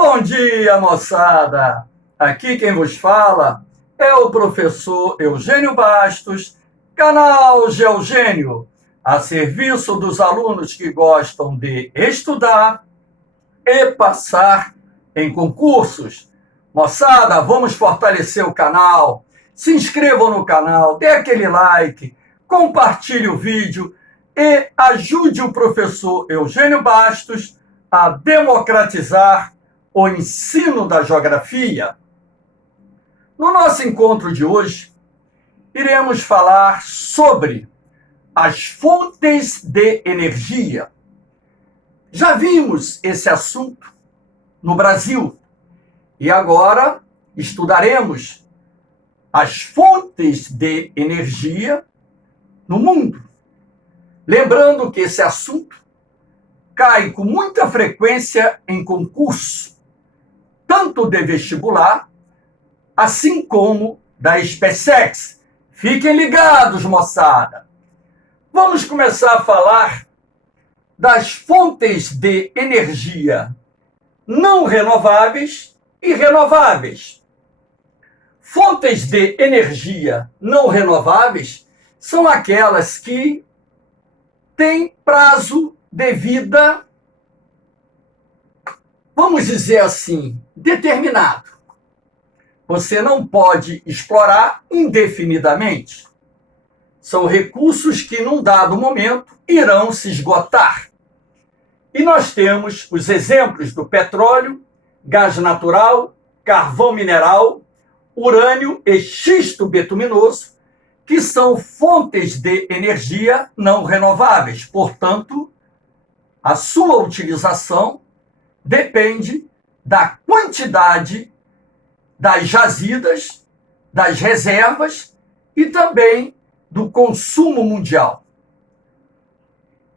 Bom dia, moçada! Aqui quem vos fala é o professor Eugênio Bastos, canal Geogênio, a serviço dos alunos que gostam de estudar e passar em concursos. Moçada, vamos fortalecer o canal. Se inscrevam no canal, dê aquele like, compartilhe o vídeo e ajude o professor Eugênio Bastos a democratizar o ensino da geografia. No nosso encontro de hoje, iremos falar sobre as fontes de energia. Já vimos esse assunto no Brasil e agora estudaremos as fontes de energia no mundo. Lembrando que esse assunto cai com muita frequência em concurso, tanto de vestibular, assim como da SpaceX. Fiquem ligados, moçada! Vamos começar a falar das fontes de energia não renováveis e renováveis. Fontes de energia não renováveis são aquelas que têm prazo de vida, vamos dizer assim, determinado. Você não pode explorar indefinidamente. São recursos que, num dado momento, irão se esgotar. E nós temos os exemplos do petróleo, gás natural, carvão mineral, urânio e xisto betuminoso, que são fontes de energia não renováveis. Portanto, a sua utilização depende da quantidade das jazidas, das reservas e também do consumo mundial.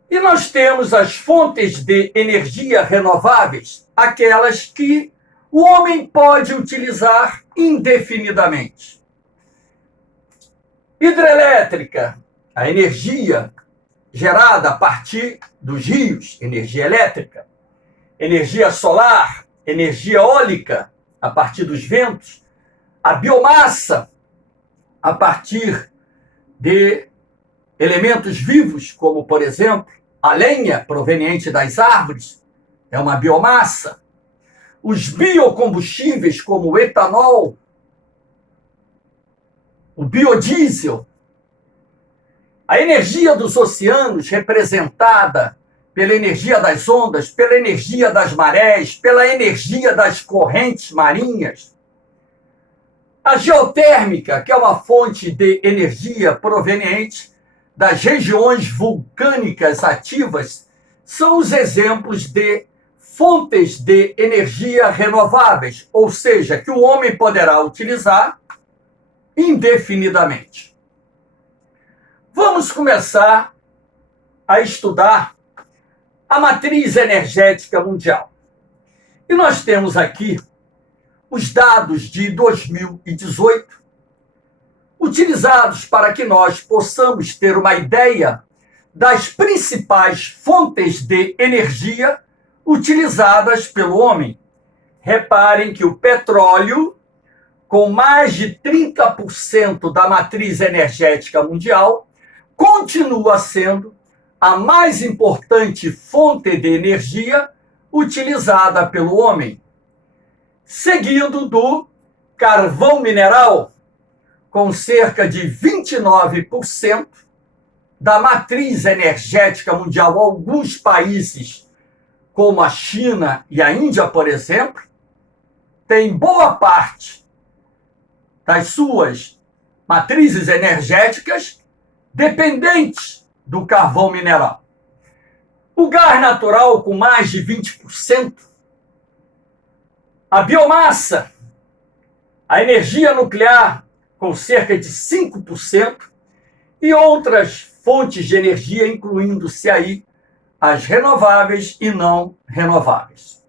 E nós temos as fontes de energia renováveis, aquelas que o homem pode utilizar indefinidamente. Hidrelétrica, a energia gerada a partir dos rios, energia elétrica. Energia solar, energia eólica, a partir dos ventos. A biomassa, a partir de elementos vivos, como, por exemplo, a lenha proveniente das árvores, é uma biomassa. Os biocombustíveis, como o etanol, o biodiesel. A energia dos oceanos, representada pela energia das ondas, pela energia das marés, pela energia das correntes marinhas. A geotérmica, que é uma fonte de energia proveniente das regiões vulcânicas ativas, são os exemplos de fontes de energia renováveis, ou seja, que o homem poderá utilizar indefinidamente. Vamos começar a estudar a matriz energética mundial. E nós temos aqui os dados de 2018, utilizados para que nós possamos ter uma ideia das principais fontes de energia utilizadas pelo homem. Reparem que o petróleo, com mais de 30% da matriz energética mundial, continua sendo a mais importante fonte de energia utilizada pelo homem, seguido do carvão mineral, com cerca de 29% da matriz energética mundial. Alguns países, como a China e a Índia, por exemplo, têm boa parte das suas matrizes energéticas dependentes do carvão mineral. O gás natural, com mais de 20%, a biomassa, a energia nuclear, com cerca de 5%, e outras fontes de energia, incluindo-se aí as renováveis e não renováveis.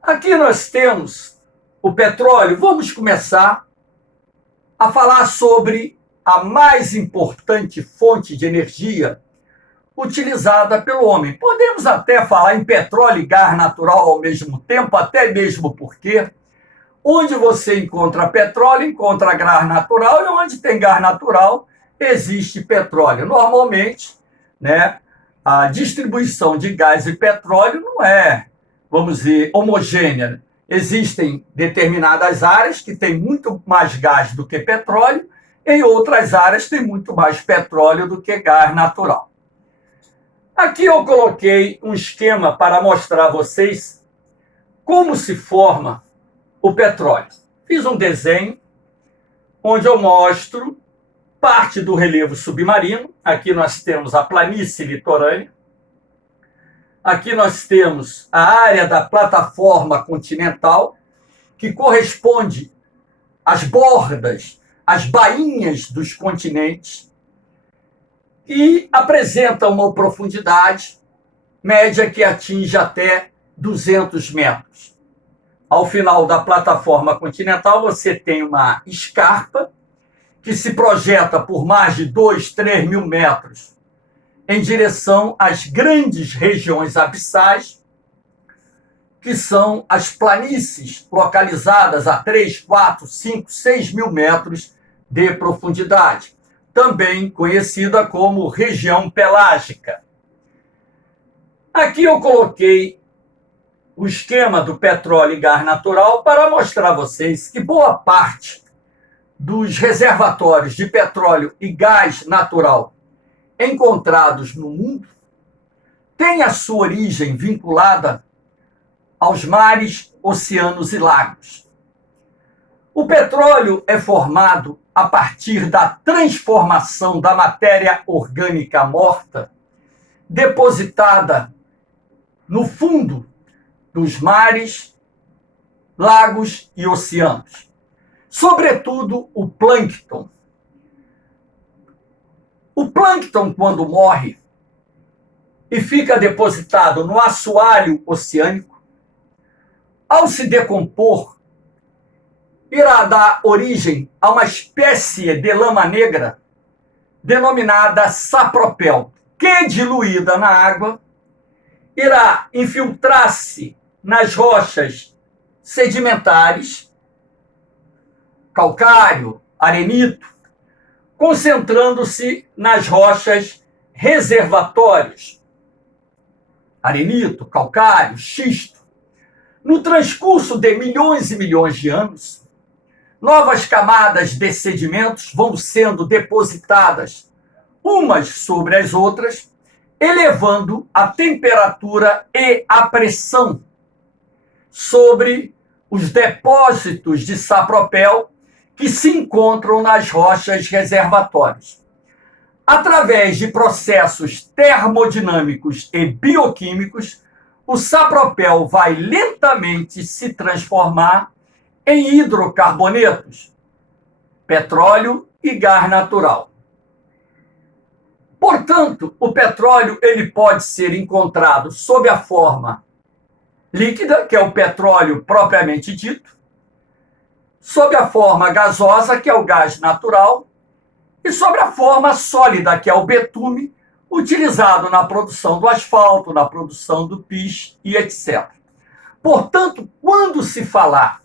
Aqui nós temos o petróleo. Vamos começar a falar sobre a mais importante fonte de energia utilizada pelo homem. Podemos até falar em petróleo e gás natural ao mesmo tempo, até mesmo porque onde você encontra petróleo, encontra gás natural, e onde tem gás natural, existe petróleo. Normalmente, né, a distribuição de gás e petróleo não é, vamos dizer, homogênea. Existem determinadas áreas que têm muito mais gás do que petróleo, em outras áreas tem muito mais petróleo do que gás natural. Aqui eu coloquei um esquema para mostrar a vocês como se forma o petróleo. Fiz um desenho onde eu mostro parte do relevo submarino. Aqui nós temos a planície litorânea. Aqui nós temos a área da plataforma continental, que corresponde às bordas, às bainhas dos continentes, e apresenta uma profundidade média que atinge até 200 metros. Ao final da plataforma continental, você tem uma escarpa que se projeta por mais de 2, 3 mil metros em direção às grandes regiões abissais, que são as planícies localizadas a 3, 4, 5, 6 mil metros de profundidade, também conhecida como região pelágica. Aqui eu coloquei o esquema do petróleo e gás natural para mostrar a vocês que boa parte dos reservatórios de petróleo e gás natural encontrados no mundo tem a sua origem vinculada aos mares, oceanos e lagos. O petróleo é formado a partir da transformação da matéria orgânica morta depositada no fundo dos mares, lagos e oceanos. Sobretudo o plâncton. O plâncton, quando morre e fica depositado no assoalho oceânico, ao se decompor, irá dar origem a uma espécie de lama negra denominada sapropel, que, diluída na água, irá infiltrar-se nas rochas sedimentares, calcário, arenito, concentrando-se nas rochas reservatórios, arenito, calcário, xisto. No transcurso de milhões e milhões de anos, novas camadas de sedimentos vão sendo depositadas umas sobre as outras, elevando a temperatura e a pressão sobre os depósitos de sapropel que se encontram nas rochas reservatórias. Através de processos termodinâmicos e bioquímicos, o sapropel vai lentamente se transformar em hidrocarbonetos, petróleo e gás natural. Portanto, o petróleo ele pode ser encontrado sob a forma líquida, que é o petróleo propriamente dito, sob a forma gasosa, que é o gás natural, e sob a forma sólida, que é o betume, utilizado na produção do asfalto, na produção do piche e etc. Portanto, quando se falar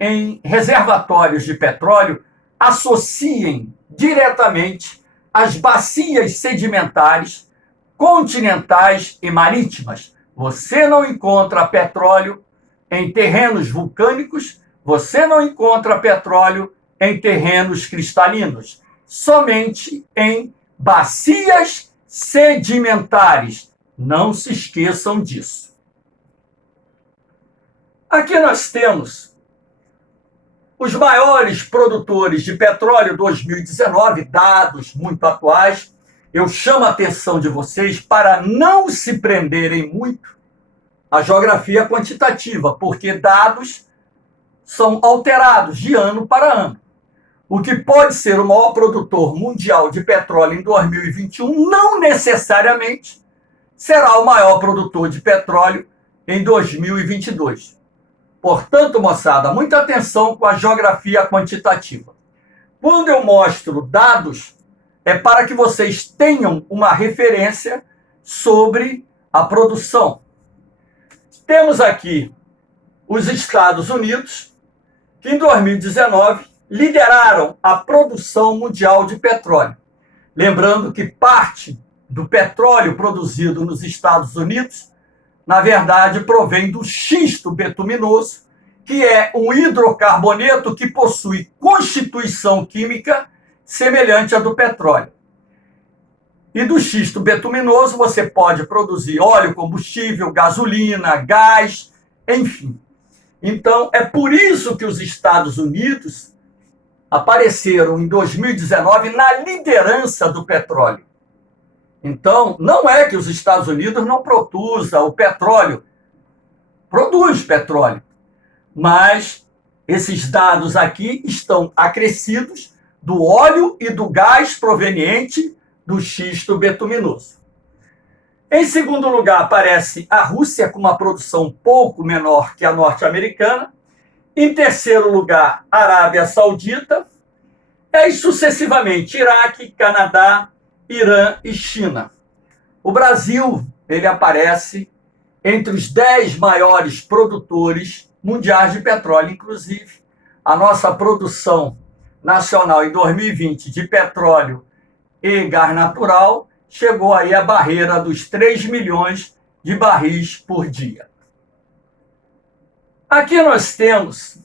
em reservatórios de petróleo, associem diretamente as bacias sedimentares, continentais e marítimas. Você não encontra petróleo em terrenos vulcânicos, você não encontra petróleo em terrenos cristalinos, somente em bacias sedimentares. Não se esqueçam disso. Aqui nós temos os maiores produtores de petróleo 2019, dados muito atuais. Eu chamo a atenção de vocês para não se prenderem muito à geografia quantitativa, porque dados são alterados de ano para ano. O que pode ser o maior produtor mundial de petróleo em 2021 não necessariamente será o maior produtor de petróleo em 2022. Portanto, moçada, muita atenção com a geografia quantitativa. Quando eu mostro dados, é para que vocês tenham uma referência sobre a produção. Temos aqui os Estados Unidos, que em 2019 lideraram a produção mundial de petróleo. Lembrando que parte do petróleo produzido nos Estados Unidos, na verdade, provém do xisto betuminoso, que é um hidrocarboneto que possui constituição química semelhante à do petróleo. E do xisto betuminoso você pode produzir óleo, combustível, gasolina, gás, enfim. Então, é por isso que os Estados Unidos apareceram em 2019 na liderança do petróleo. Então, não é que os Estados Unidos não produzam o petróleo, produz petróleo, mas esses dados aqui estão acrescidos do óleo e do gás proveniente do xisto betuminoso. Em segundo lugar, aparece a Rússia, com uma produção um pouco menor que a norte-americana. Em terceiro lugar, Arábia Saudita. E sucessivamente, Iraque, Canadá, Irã e China. O Brasil, ele aparece entre os 10 maiores produtores mundiais de petróleo. Inclusive, a nossa produção nacional em 2020 de petróleo e gás natural chegou aí à barreira dos 3 milhões de barris por dia. Aqui nós temos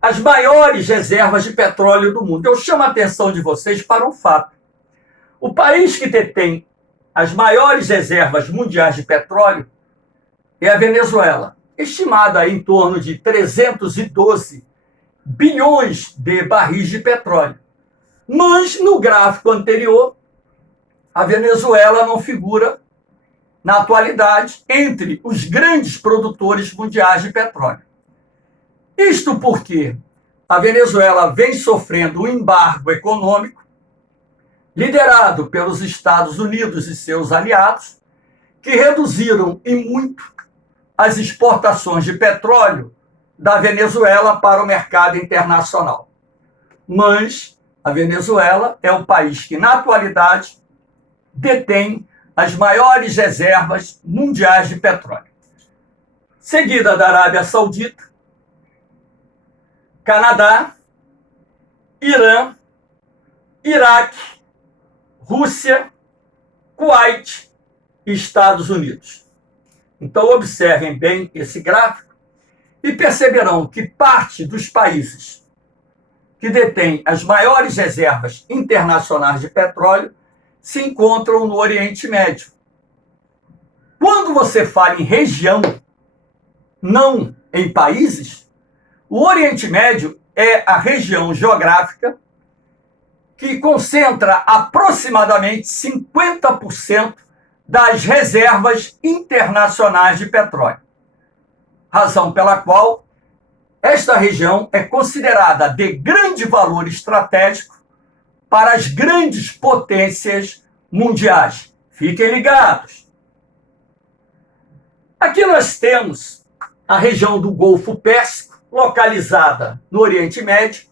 as maiores reservas de petróleo do mundo. Eu chamo a atenção de vocês para um fato. O país que detém as maiores reservas mundiais de petróleo é a Venezuela, estimada em torno de 312 bilhões de barris de petróleo. Mas, no gráfico anterior, a Venezuela não figura, na atualidade, entre os grandes produtores mundiais de petróleo. Isto porque a Venezuela vem sofrendo um embargo econômico, liderado pelos Estados Unidos e seus aliados, que reduziram em muito as exportações de petróleo da Venezuela para o mercado internacional. Mas a Venezuela é o país que, na atualidade, detém as maiores reservas mundiais de petróleo. Seguida da Arábia Saudita, Canadá, Irã, Iraque, Rússia, Kuwait e Estados Unidos. Então, observem bem esse gráfico e perceberão que parte dos países que detêm as maiores reservas internacionais de petróleo se encontram no Oriente Médio. Quando você fala em região, não em países, o Oriente Médio é a região geográfica que concentra aproximadamente 50% das reservas internacionais de petróleo. Razão pela qual esta região é considerada de grande valor estratégico para as grandes potências mundiais. Fiquem ligados. Aqui nós temos a região do Golfo Pérsico, localizada no Oriente Médio,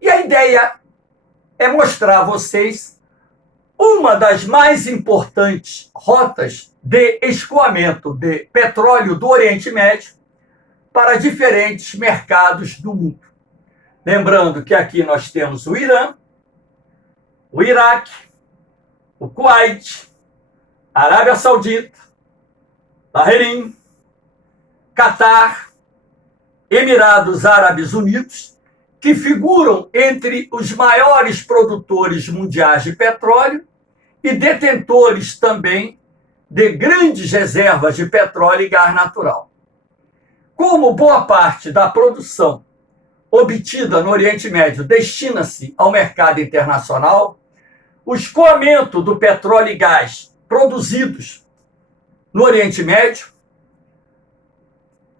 e a ideia é mostrar a vocês uma das mais importantes rotas de escoamento de petróleo do Oriente Médio para diferentes mercados do mundo. Lembrando que aqui nós temos o Irã, o Iraque, o Kuwait, a Arábia Saudita, Bahrein, Catar, Emirados Árabes Unidos, que figuram entre os maiores produtores mundiais de petróleo e detentores também de grandes reservas de petróleo e gás natural. Como boa parte da produção obtida no Oriente Médio destina-se ao mercado internacional, o escoamento do petróleo e gás produzidos no Oriente Médio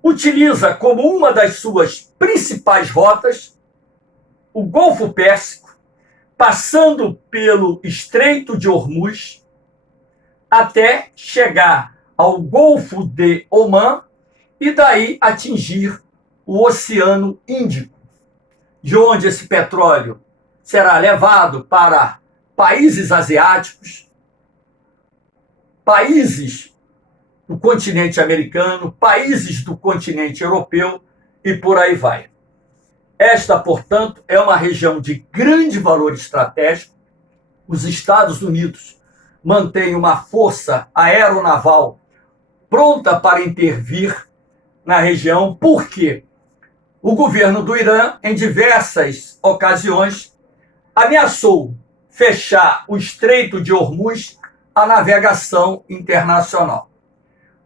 utiliza como uma das suas principais rotas o Golfo Pérsico, passando pelo Estreito de Hormuz, até chegar ao Golfo de Omã e daí atingir o Oceano Índico, de onde esse petróleo será levado para países asiáticos, países do continente americano, países do continente europeu e por aí vai. Esta, portanto, é uma região de grande valor estratégico. Os Estados Unidos mantêm uma força aeronaval pronta para intervir na região, porque o governo do Irã, em diversas ocasiões, ameaçou fechar o Estreito de Hormuz à navegação internacional.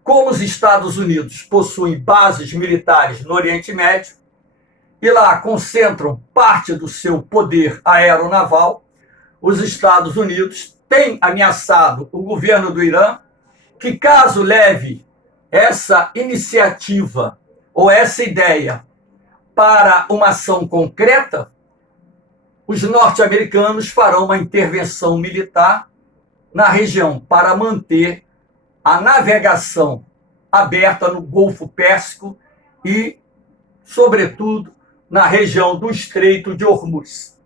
Como os Estados Unidos possuem bases militares no Oriente Médio e lá concentram parte do seu poder aeronaval, os Estados Unidos têm ameaçado o governo do Irã que, caso leve essa iniciativa ou essa ideia para uma ação concreta, os norte-americanos farão uma intervenção militar na região para manter a navegação aberta no Golfo Pérsico e, sobretudo, na região do Estreito de Hormuz.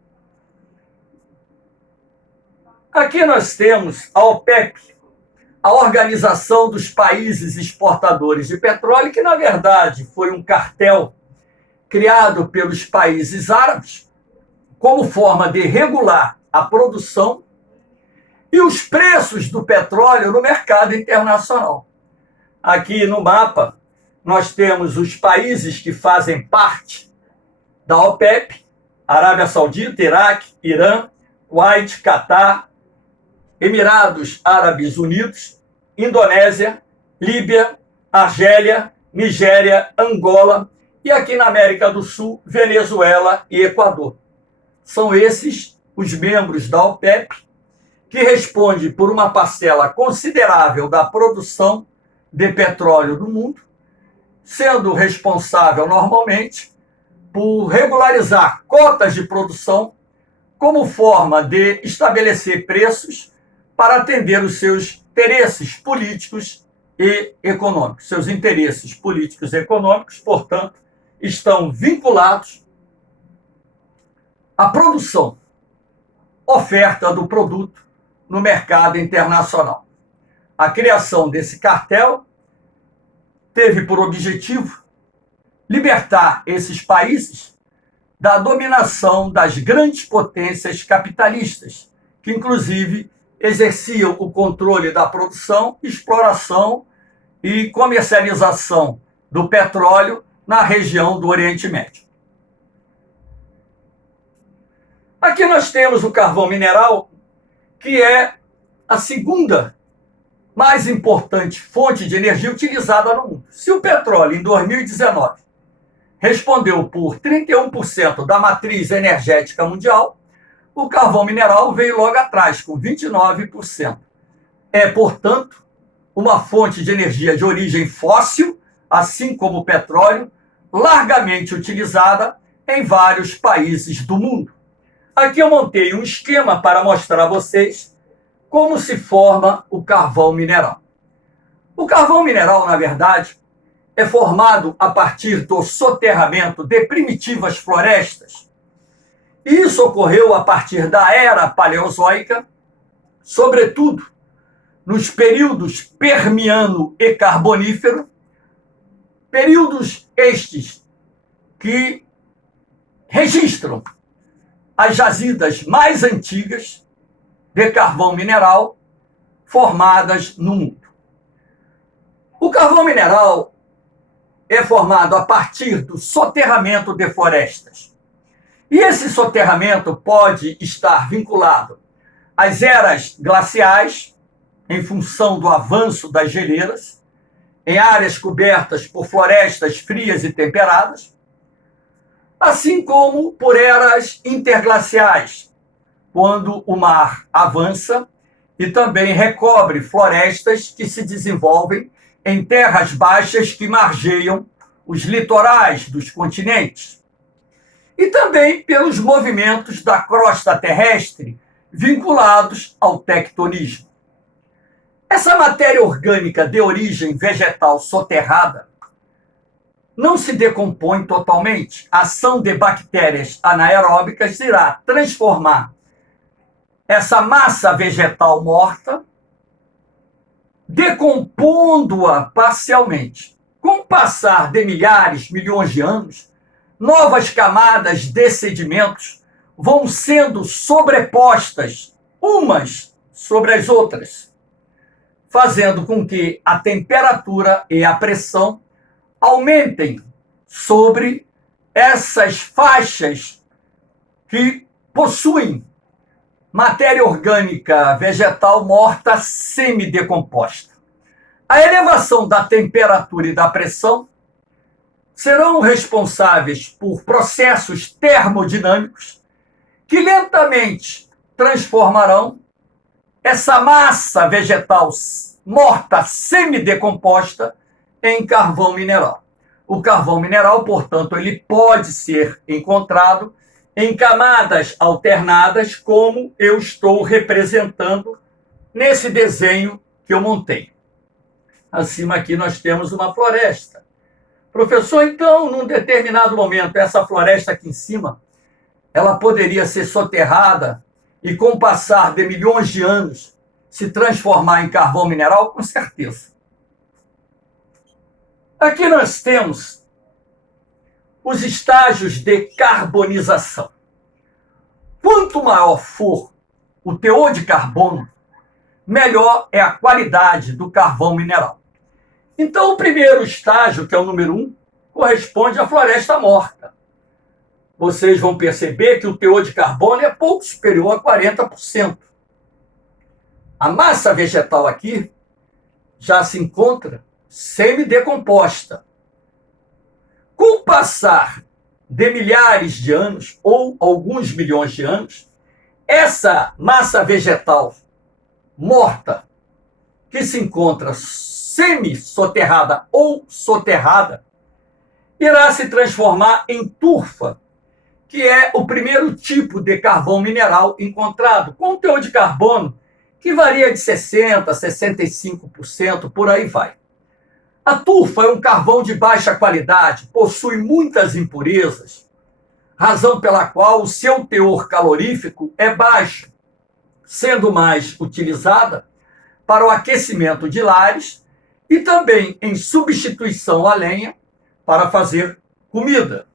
Aqui nós temos a OPEP, a Organização dos Países Exportadores de Petróleo, que, na verdade, foi um cartel criado pelos países árabes como forma de regular a produção e os preços do petróleo no mercado internacional. Aqui no mapa, nós temos os países que fazem parte da OPEP: Arábia Saudita, Iraque, Irã, Kuwait, Catar, Emirados Árabes Unidos, Indonésia, Líbia, Argélia, Nigéria, Angola e, aqui na América do Sul, Venezuela e Equador. São esses os membros da OPEP, que respondem por uma parcela considerável da produção de petróleo do mundo, sendo responsável normalmente por regularizar cotas de produção como forma de estabelecer preços para atender os seus interesses políticos e econômicos. Seus interesses políticos e econômicos, portanto, estão vinculados à produção, oferta do produto no mercado internacional. A criação desse cartel teve por objetivo libertar esses países da dominação das grandes potências capitalistas, que inclusive exerciam o controle da produção, exploração e comercialização do petróleo na região do Oriente Médio. Aqui nós temos o carvão mineral, que é a segunda mais importante fonte de energia utilizada no mundo. Se o petróleo, em 2019, respondeu por 31% da matriz energética mundial, o carvão mineral veio logo atrás, com 29%. É, portanto, uma fonte de energia de origem fóssil, assim como o petróleo, largamente utilizada em vários países do mundo. Aqui eu montei um esquema para mostrar a vocês como se forma o carvão mineral. O carvão mineral, na verdade, é formado a partir do soterramento de primitivas florestas. E isso ocorreu a partir da era paleozoica, sobretudo nos períodos Permiano e Carbonífero, períodos estes que registram as jazidas mais antigas de carvão mineral formadas no mundo. O carvão mineral é formado a partir do soterramento de florestas. E esse soterramento pode estar vinculado às eras glaciais, em função do avanço das geleiras, em áreas cobertas por florestas frias e temperadas, assim como por eras interglaciais, quando o mar avança e também recobre florestas que se desenvolvem em terras baixas que margeiam os litorais dos continentes. E também pelos movimentos da crosta terrestre vinculados ao tectonismo. Essa matéria orgânica de origem vegetal soterrada não se decompõe totalmente. A ação de bactérias anaeróbicas irá transformar essa massa vegetal morta decompondo-a parcialmente. Com o passar de milhares, milhões de anos, novas camadas de sedimentos vão sendo sobrepostas umas sobre as outras, fazendo com que a temperatura e a pressão aumentem sobre essas faixas que possuem matéria orgânica vegetal morta semidecomposta. A elevação da temperatura e da pressão serão responsáveis por processos termodinâmicos que lentamente transformarão essa massa vegetal morta semidecomposta em carvão mineral. O carvão mineral, portanto, ele pode ser encontrado em camadas alternadas, como eu estou representando nesse desenho que eu montei. Acima aqui nós temos uma floresta. Professor, então, num determinado momento, essa floresta aqui em cima, ela poderia ser soterrada e, com o passar de milhões de anos, se transformar em carvão mineral? Com certeza. Aqui nós temos os estágios de carbonização. Quanto maior for o teor de carbono, melhor é a qualidade do carvão mineral. Então, o primeiro estágio, que é o número 1, corresponde à floresta morta. Vocês vão perceber que o teor de carbono é pouco superior a 40%. A massa vegetal aqui já se encontra semidecomposta. Com o passar de milhares de anos, ou alguns milhões de anos, essa massa vegetal morta, que se encontra semi-soterrada ou soterrada, irá se transformar em turfa, que é o primeiro tipo de carvão mineral encontrado, com um teor de carbono que varia de 60% a 65%, por aí vai. A turfa é um carvão de baixa qualidade, possui muitas impurezas, razão pela qual o seu teor calorífico é baixo, sendo mais utilizada para o aquecimento de lares e também em substituição à lenha para fazer comida.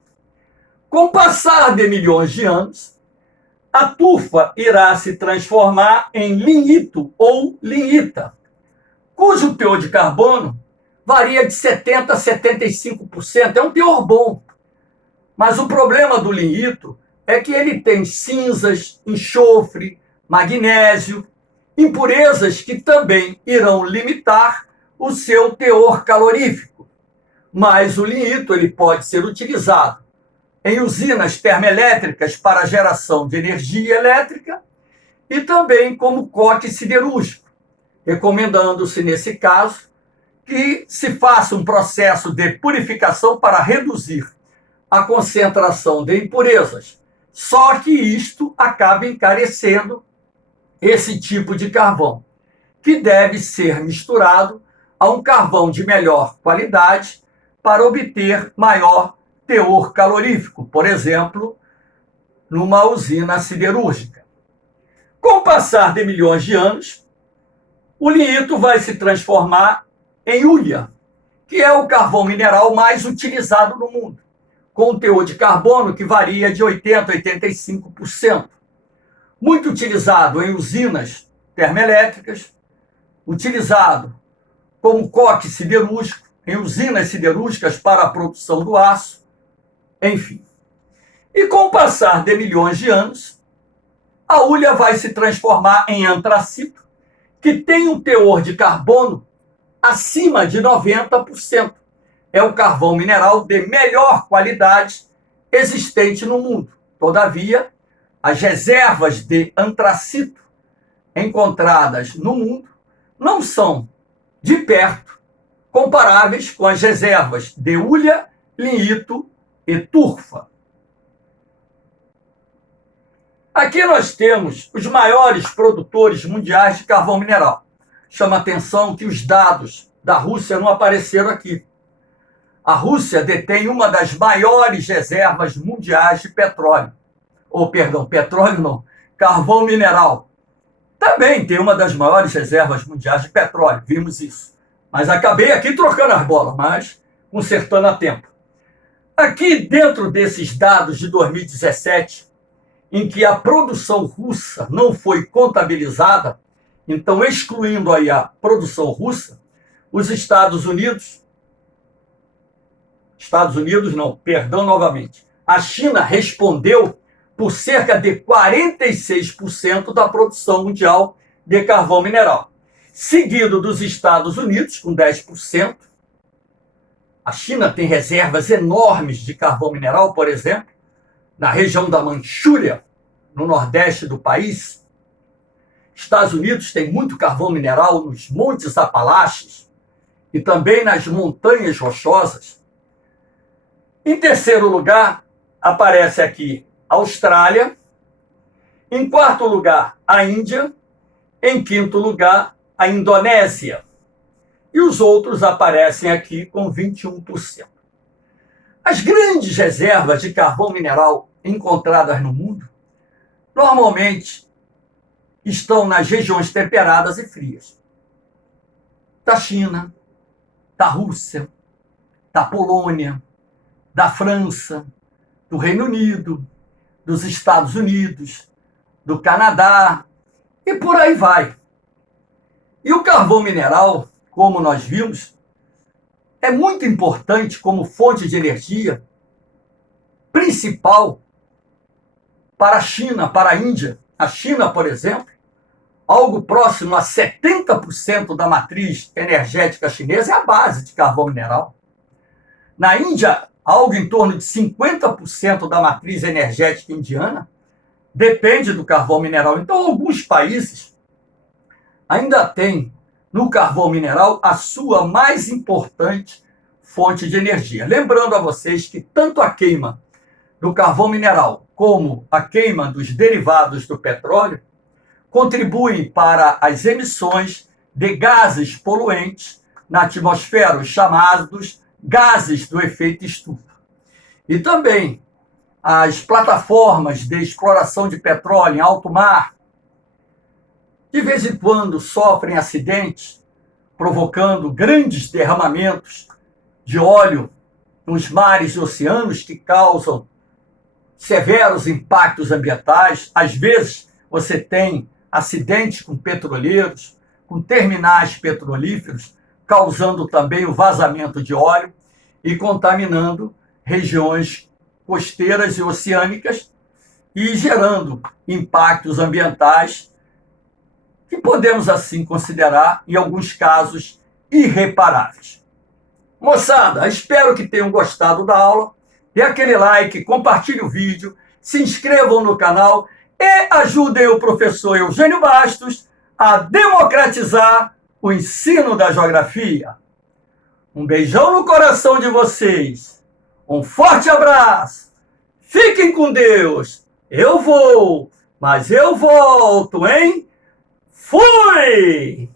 Com o passar de milhões de anos, a turfa irá se transformar em lignito ou lignita, cujo teor de carbono varia de 70% a 75%. É um teor bom. Mas o problema do lignito é que ele tem cinzas, enxofre, magnésio, impurezas que também irão limitar o seu teor calorífico. Mas o lignito ele pode ser utilizado em usinas termoelétricas para a geração de energia elétrica e também como coque siderúrgico, recomendando-se, nesse caso, que se faça um processo de purificação para reduzir a concentração de impurezas. Só que isto acaba encarecendo esse tipo de carvão, que deve ser misturado a um carvão de melhor qualidade para obter maior teor calorífico, por exemplo, numa usina siderúrgica. Com o passar de milhões de anos, o lignito vai se transformar em hulha, que é o carvão mineral mais utilizado no mundo, com um teor de carbono que varia de 80% a 85%. Muito utilizado em usinas termoelétricas, utilizado como coque siderúrgico, em usinas siderúrgicas para a produção do aço, enfim. E com o passar de milhões de anos, a hulha vai se transformar em antracito, que tem um teor de carbono acima de 90%. É o carvão mineral de melhor qualidade existente no mundo. Todavia, as reservas de antracito encontradas no mundo não são, de perto, comparáveis com as reservas de hulha, lignito e turfa. Aqui nós temos os maiores produtores mundiais de carvão mineral. Chama atenção que os dados da Rússia não apareceram aqui. A Rússia detém uma das maiores reservas mundiais de petróleo. Petróleo não, carvão mineral. também tem uma das maiores reservas mundiais de petróleo, vimos isso. Mas acabei aqui trocando as bolas, mas consertando a tempo. Aqui dentro desses dados de 2017, em que a produção russa não foi contabilizada, então excluindo aí a produção russa, os Estados Unidos não, perdão novamente, a China respondeu por cerca de 46% da produção mundial de carvão mineral, seguido dos Estados Unidos, com 10%. A China tem reservas enormes de carvão mineral, por exemplo, na região da Manchúria, no nordeste do país. Estados Unidos tem muito carvão mineral nos Montes Apalaches e também nas Montanhas Rochosas. Em terceiro lugar, aparece aqui a Austrália. Em quarto lugar, a Índia. Em quinto lugar, a Indonésia. E os outros aparecem aqui com 21%. As grandes reservas de carvão mineral encontradas no mundo normalmente estão nas regiões temperadas e frias. Da China, da Rússia, da Polônia, da França, do Reino Unido, dos Estados Unidos, do Canadá e por aí vai. E o carvão mineral, como nós vimos, é muito importante como fonte de energia principal para a China, para a Índia. A China, por exemplo, algo próximo a 70% da matriz energética chinesa é a base de carvão mineral. Na Índia, algo em torno de 50% da matriz energética indiana depende do carvão mineral. Então, alguns países ainda têm no carvão mineral a sua mais importante fonte de energia. Lembrando a vocês que tanto a queima do carvão mineral como a queima dos derivados do petróleo contribuem para as emissões de gases poluentes na atmosfera, os chamados gases do efeito estufa. E também as plataformas de exploração de petróleo em alto mar, de vez em quando sofrem acidentes, provocando grandes derramamentos de óleo nos mares e oceanos que causam severos impactos ambientais. Às vezes você tem acidentes com petroleiros, com terminais petrolíferos, causando também o vazamento de óleo e contaminando regiões costeiras e oceânicas e gerando impactos ambientais que podemos assim considerar, em alguns casos, irreparáveis. Moçada, espero que tenham gostado da aula. Dê aquele like, compartilhe o vídeo, se inscrevam no canal e ajudem o professor Eugênio Bastos a democratizar o ensino da geografia. Um beijão no coração de vocês. Um forte abraço. Fiquem com Deus. Eu vou, mas eu volto, hein? Fui!